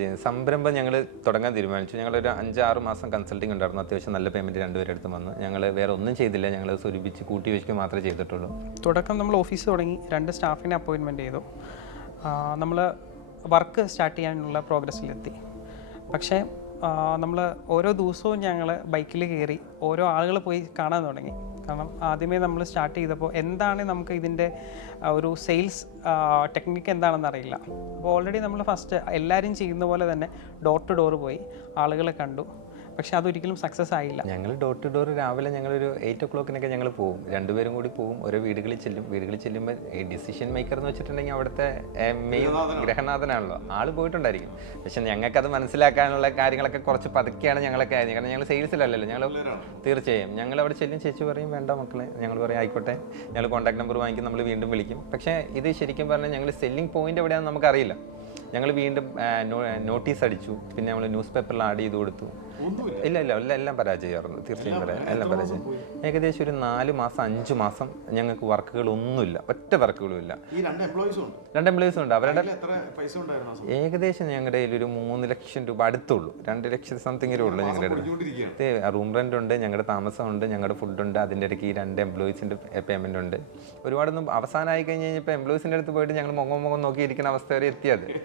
ചെയ്യുന്നത്. സംരംഭം ഞങ്ങൾ തുടങ്ങാൻ തീരുമാനിച്ചു. ഞങ്ങളൊരു 5-6 മാസം കൺസൾട്ടിങ് ഉണ്ടായിരുന്നു. അത്യാവശ്യം നല്ല പേയ്മെൻറ്റ് രണ്ടുപേരുടെ അടുത്ത് വന്നു. ഞങ്ങൾ വേറെ ഒന്നും ചെയ്തില്ല. ഞങ്ങൾ സ്വരൂപിച്ച് കൂട്ടി വെച്ച് മാത്രമേ ചെയ്തിട്ടുള്ളൂ. തുടക്കം നമ്മൾ ഓഫീസ് തുടങ്ങി, 2 സ്റ്റാഫിനെ അപ്പോയിൻമെൻറ്റ് ചെയ്തു. നമ്മൾ വർക്ക് സ്റ്റാർട്ട് ചെയ്യാനുള്ള പ്രോഗ്രസ്സിലെത്തി. പക്ഷേ നമ്മൾ ഓരോ ദിവസവും ഞങ്ങൾ ബൈക്കിൽ കയറി ഓരോ ആളുകൾ പോയി കാണാൻ തുടങ്ങി. കാരണം ആദ്യമേ നമ്മൾ സ്റ്റാർട്ട് ചെയ്തപ്പോൾ എന്താണ് നമുക്ക് ഇതിൻ്റെ ഒരു സെയിൽസ് ടെക്നിക്ക് എന്താണെന്ന് അറിയില്ല. അപ്പോൾ ഓൾറെഡി നമ്മൾ ഫസ്റ്റ് എല്ലാവരും ചെയ്യുന്ന പോലെ തന്നെ ഡോർ ടു ഡോർ പോയി ആളുകളെ കണ്ടു. പക്ഷെ അതൊരിക്കലും സക്സസ് ആയില്ല. ഞങ്ങൾ ഡോർ ടു ഡോർ രാവിലെ ഞങ്ങളൊരു 8 o'clock ഞങ്ങൾ പോകും. രണ്ടുപേരും കൂടി പോകും. ഓരോ വീടുകളിൽ ചെല്ലും. വീടുകളിൽ ചെല്ലുമ്പോൾ ഈ ഡിസിഷൻ മേക്കർ എന്ന് വെച്ചിട്ടുണ്ടെങ്കിൽ അവിടുത്തെ മെയിൻ ഗ്രഹനാഥനാണല്ലോ, ആൾ പോയിട്ടുണ്ടായിരിക്കും. പക്ഷെ ഞങ്ങൾക്കത് മനസ്സിലാക്കാനുള്ള കാര്യങ്ങളൊക്കെ കുറച്ച് പതുക്കെയാണ് ഞങ്ങളൊക്കെ ആയിരുന്നു. കാരണം ഞങ്ങൾ സെയിൽസിലല്ലല്ലോ. ഞങ്ങൾ തീർച്ചയായും ഞങ്ങൾ അവിടെ ചെല്ലും. ചേച്ചി പറയും വേണ്ട മക്കളെ, ഞങ്ങൾ പറയും ആയിക്കോട്ടെ, ഞങ്ങൾ കോൺടാക്ട് നമ്പർ വാങ്ങിക്കും, നമ്മൾ വീണ്ടും വിളിക്കും. പക്ഷേ ഇത് ശരിക്കും പറഞ്ഞാൽ ഞങ്ങൾ സെല്ലിംഗ് പോയിന്റ് എവിടെയാണെന്ന് നമുക്കറിയില്ല. ഞങ്ങൾ വീണ്ടും നോട്ടീസ് അടിച്ചു. പിന്നെ നമ്മൾ ന്യൂസ് പേപ്പറിൽ ആഡ് ചെയ്ത് കൊടുത്തു. ഇല്ല എല്ലാം പരാജയമായിരുന്നു. തീർച്ചയായും എല്ലാം പരാജയം. ഏകദേശം ഒരു 4 മാസം 5 മാസം ഞങ്ങൾക്ക് വർക്കുകളൊന്നുമില്ല, ഒറ്റ വർക്കുകളും ഇല്ല. 2 എംപ്ലോയീസും ഉണ്ട്. അവരുടെ ഏകദേശം ഞങ്ങളുടെ കയ്യിൽ ഒരു 3 ലക്ഷം രൂപ അടുത്തുള്ളൂ. 2 ലക്ഷം സംതിങ് ഉള്ളൂ ഞങ്ങളുടെ അടുത്ത്. റൂം റെന്റ് ഉണ്ട്, ഞങ്ങളുടെ താമസമുണ്ട്, ഞങ്ങളുടെ ഫുഡുണ്ട്. അതിൻ്റെ ഇടയ്ക്ക് ഈ 2 എംപ്ലോയീസിൻ്റെ പേയ്മെന്റ് ഉണ്ട്. ഒരുപാടൊന്നും അവസാനമായി കഴിഞ്ഞ് കഴിഞ്ഞപ്പോൾ എംപ്ലോയീസിൻ്റെ അടുത്ത് പോയിട്ട് ഞങ്ങൾ മുഖം നോക്കിയിരിക്കുന്ന അവസ്ഥ വരെ എത്തിയത്.